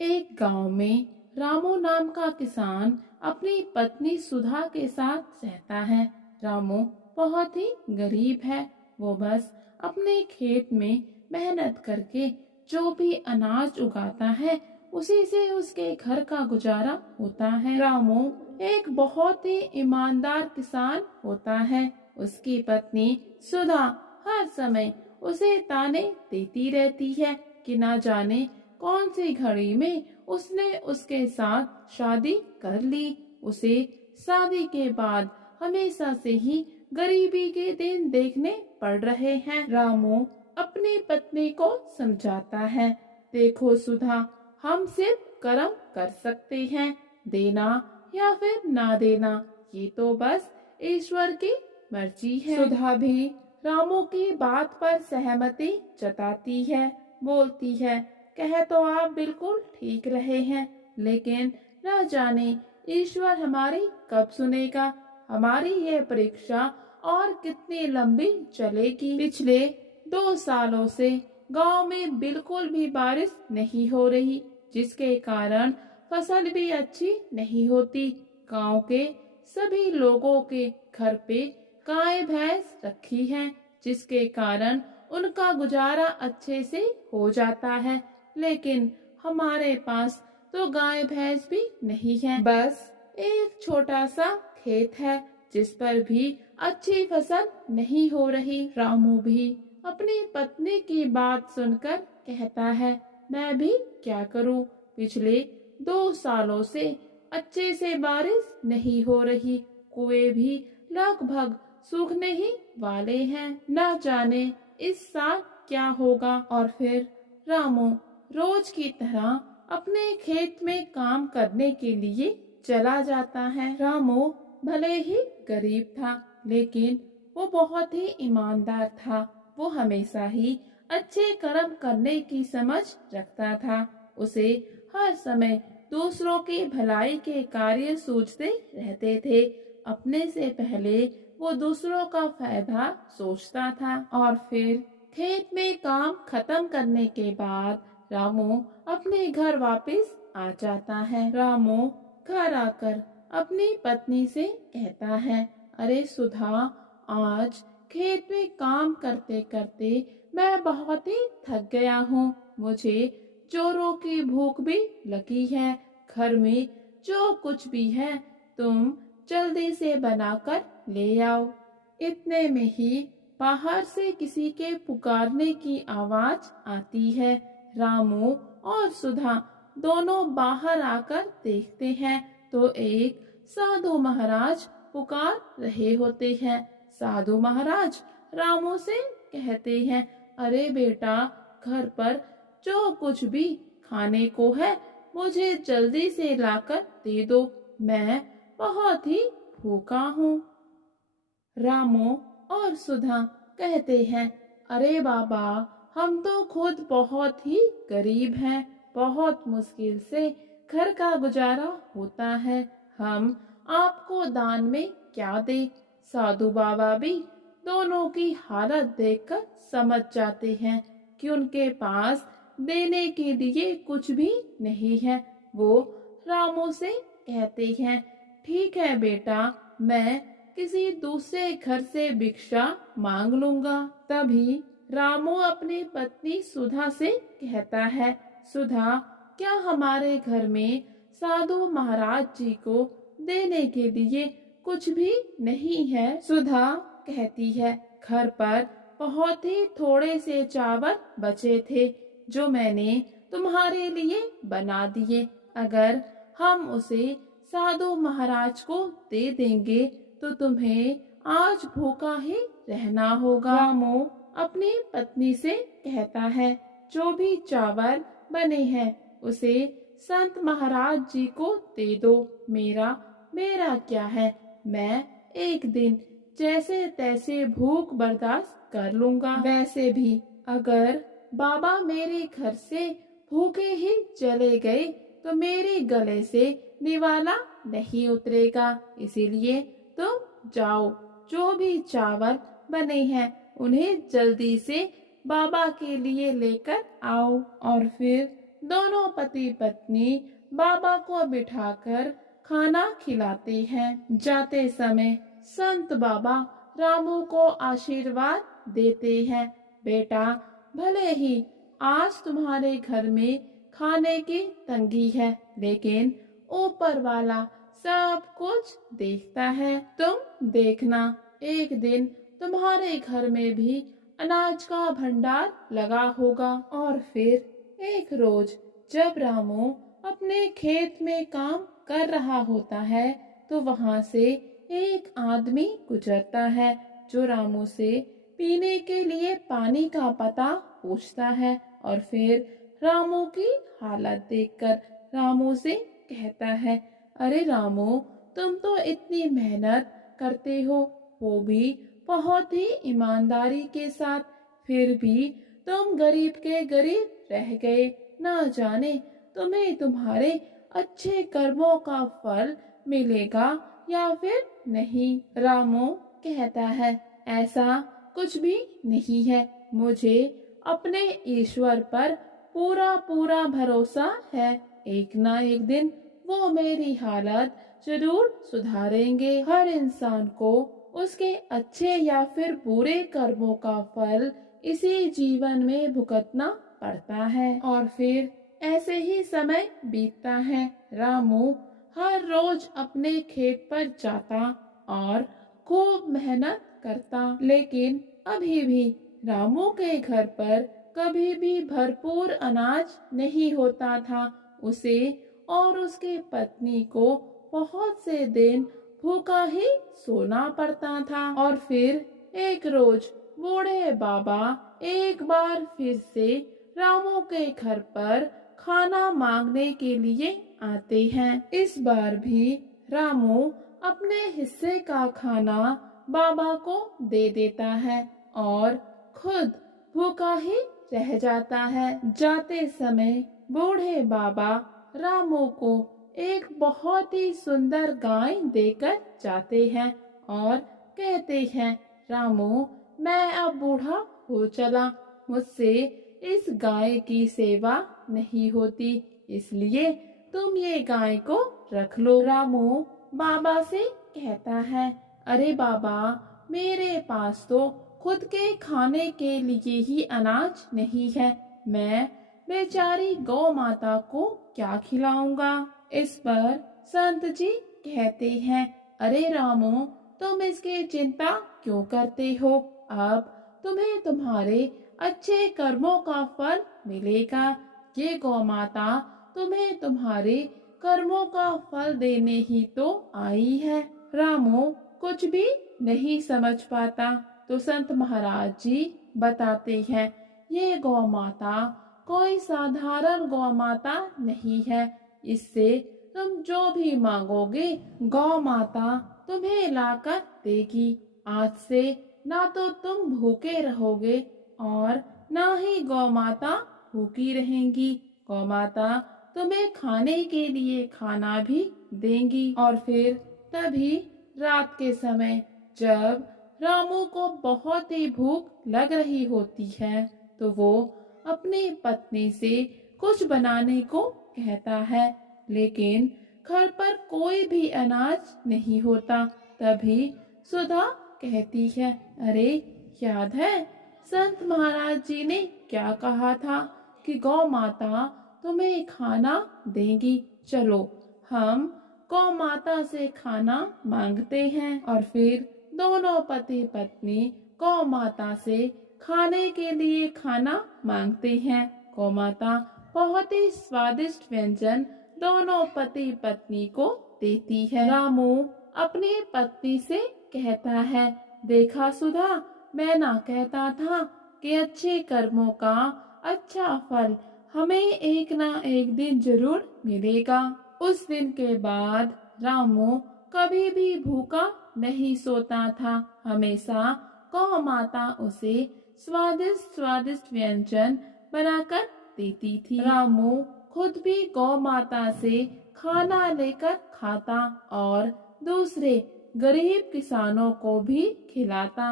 एक गांव में रामू नाम का किसान अपनी पत्नी सुधा के साथ रहता है। रामू बहुत ही गरीब है। वो बस अपने खेत में मेहनत करके जो भी अनाज उगाता है उसी से उसके घर का गुजारा होता है। रामू एक बहुत ही ईमानदार किसान होता है। उसकी पत्नी सुधा हर समय उसे ताने देती रहती है कि ना जाने कौन सी घड़ी में उसने उसके साथ शादी कर ली। उसे शादी के बाद हमेशा से ही गरीबी के दिन देखने पड़ रहे हैं। रामू अपनी पत्नी को समझाता है, देखो सुधा, हम सिर्फ कर्म कर सकते हैं, देना या फिर ना देना ये तो बस ईश्वर की मर्जी है। सुधा भी रामू की बात पर सहमति जताती है, बोलती है, कह तो आप बिल्कुल ठीक रहे हैं, लेकिन न जाने ईश्वर हमारी कब सुनेगा। हमारी ये परीक्षा और कितनी लंबी चलेगी। पिछले 2 सालों से गांव में बिल्कुल भी बारिश नहीं हो रही, जिसके कारण फसल भी अच्छी नहीं होती। गांव के सभी लोगों के घर पे गाय भैंस रखी हैं, जिसके कारण उनका गुजारा अच्छे से हो जाता है, लेकिन हमारे पास तो गाय भैंस भी नहीं है। बस एक छोटा सा खेत है जिस पर भी अच्छी फसल नहीं हो रही। रामू भी अपनी पत्नी की बात सुनकर कहता है, मैं भी क्या करूं, पिछले 2 सालों से अच्छे से बारिश नहीं हो रही, कुएं भी लगभग सूखने ही वाले हैं, न जाने इस साल क्या होगा। और फिर रामू रोज की तरह अपने खेत में काम करने के लिए चला जाता है। रामू भले ही गरीब था, लेकिन वो बहुत ही ईमानदार था। वो हमेशा ही अच्छे कर्म करने की समझ रखता था। उसे हर समय दूसरों की भलाई के कार्य सूझते रहते थे। अपने से पहले वो दूसरों का फायदा सोचता था। और फिर खेत में काम खत्म करने के बाद रामू अपने घर वापस आ जाता है। रामू घर आकर अपनी पत्नी से कहता है, अरे सुधा, आज खेत में काम करते करते मैं बहुत ही थक गया हूँ। मुझे जोरों की भूख भी लगी है। घर में जो कुछ भी है तुम जल्दी से बनाकर ले आओ। इतने में ही बाहर से किसी के पुकारने की आवाज आती है। रामू और सुधा दोनों बाहर आकर देखते हैं तो एक साधु महाराज पुकार रहे होते हैं। साधु महाराज रामू से कहते हैं, अरे बेटा, घर पर जो कुछ भी खाने को है मुझे जल्दी से लाकर दे दो, मैं बहुत ही भूखा हूँ। रामू और सुधा कहते हैं, अरे बाबा, हम तो खुद बहुत ही गरीब हैं, बहुत मुश्किल से घर का गुजारा होता है, हम आपको दान में क्या दे। साधु बाबा भी दोनों की हालत देखकर समझ जाते हैं कि उनके पास देने के लिए कुछ भी नहीं है। वो रामू से कहते हैं, ठीक है बेटा, मैं किसी दूसरे घर से भिक्षा मांग लूंगा। तभी रामू अपनी पत्नी सुधा से कहता है, सुधा, क्या हमारे घर में साधु महाराज जी को देने के लिए कुछ भी नहीं है। सुधा कहती है, घर पर बहुत ही थोड़े से चावल बचे थे जो मैंने तुम्हारे लिए बना दिए। अगर हम उसे साधु महाराज को दे देंगे तो तुम्हें आज भूखा ही रहना होगा। रामू अपनी पत्नी से कहता है, जो भी चावल बने हैं उसे संत महाराज जी को दे दो। मेरा क्या है, मैं एक दिन जैसे तैसे भूख बर्दाश्त कर लूंगा। वैसे भी अगर बाबा मेरे घर से भूखे ही चले गए तो मेरे गले से निवाला नहीं उतरेगा, इसीलिए तुम जाओ, जो भी चावल बने हैं उन्हें जल्दी से बाबा के लिए लेकर आओ। और फिर दोनों पति पत्नी बाबा को बिठाकर खाना खिलाते हैं। जाते समय संत बाबा रामू को आशीर्वाद देते हैं, बेटा, भले ही आज तुम्हारे घर में खाने की तंगी है, लेकिन ऊपर वाला सब कुछ देखता है। तुम देखना, एक दिन तुम्हारे घर में भी अनाज का भंडार लगा होगा। और फिर एक रोज जब रामू अपने खेत में काम कर रहा होता है, तो वहाँ से एक आदमी गुजरता है जो रामू से पीने के लिए पानी का पता पूछता है। और फिर रामू की हालत देखकर रामू से कहता है, अरे रामू, तुम तो इतनी मेहनत करते हो, वो भी बहुत ही ईमानदारी के साथ, फिर भी तुम गरीब के गरीब रह गए। ना जाने तुम्हें तुम्हारे अच्छे कर्मों का फल मिलेगा या फिर नहीं। रामू कहता है, ऐसा कुछ भी नहीं है, मुझे अपने ईश्वर पर पूरा पूरा भरोसा है। एक ना एक दिन वो मेरी हालत जरूर सुधारेंगे। हर इंसान को उसके अच्छे या फिर बुरे कर्मों का फल इसी जीवन में भुगतना पड़ता है। और फिर ऐसे ही समय बीतता है। रामू हर रोज अपने खेत पर जाता और खूब मेहनत करता, लेकिन अभी भी रामू के घर पर कभी भी भरपूर अनाज नहीं होता था। उसे और उसके पत्नी को बहुत से दिन भूखा ही सोना पड़ता था। और फिर एक रोज बूढ़े बाबा एक बार फिर से रामू के घर पर खाना मांगने के लिए आते हैं। इस बार भी रामू अपने हिस्से का खाना बाबा को दे देता है और खुद भूखा ही रह जाता है। जाते समय बूढ़े बाबा रामू को एक बहुत ही सुंदर गाय देकर जाते हैं और कहते हैं, रामू, मैं अब बूढ़ा हो चला, मुझसे इस गाय की सेवा नहीं होती, इसलिए तुम ये गाय को रख लो। रामू बाबा से कहता है, अरे बाबा, मेरे पास तो खुद के खाने के लिए ही अनाज नहीं है, मैं बेचारी गौ माता को क्या खिलाऊंगा। इस पर संत जी कहते हैं, अरे रामू, तुम इसकी चिंता क्यों करते हो, अब तुम्हें तुम्हारे अच्छे कर्मों का फल मिलेगा। ये गौ माता तुम्हें तुम्हारे कर्मों का फल देने ही तो आई है। रामू कुछ भी नहीं समझ पाता, तो संत महाराज जी बताते हैं, ये गौ माता कोई साधारण गौ माता नहीं है, इससे तुम जो भी मांगोगे गौ माता तुम्हें लाकर देगी। आज से ना तो तुम भूखे रहोगे और ना ही गौ माता भूखी रहेंगी, गौ माता तुम्हें खाने के लिए खाना भी देंगी। और फिर तभी रात के समय जब रामू को बहुत ही भूख लग रही होती है, तो वो अपनी पत्नी से कुछ बनाने को कहता है, लेकिन घर पर कोई भी अनाज नहीं होता। तभी सुधा कहती है, अरे याद है संत महाराज जी ने क्या कहा था कि गौ माता तुम्हें खाना देंगी, चलो हम गौ माता से खाना मांगते हैं। और फिर दोनों पति पत्नी गौ माता से खाने के लिए खाना मांगते हैं। गौ माता बहुत ही स्वादिष्ट व्यंजन दोनों पति पत्नी को देती है। रामू अपनी पत्नी से कहता है, देखा सुधा, मैं ना कहता था कि अच्छे कर्मों का अच्छा फल हमें एक ना एक दिन जरूर मिलेगा। उस दिन के बाद रामू कभी भी भूखा नहीं सोता था, हमेशा गौ माता उसे स्वादिष्ट स्वादिष्ट व्यंजन बनाकर देती थी। रामू खुद भी गौ माता से खाना लेकर खाता और दूसरे गरीब किसानों को भी खिलाता।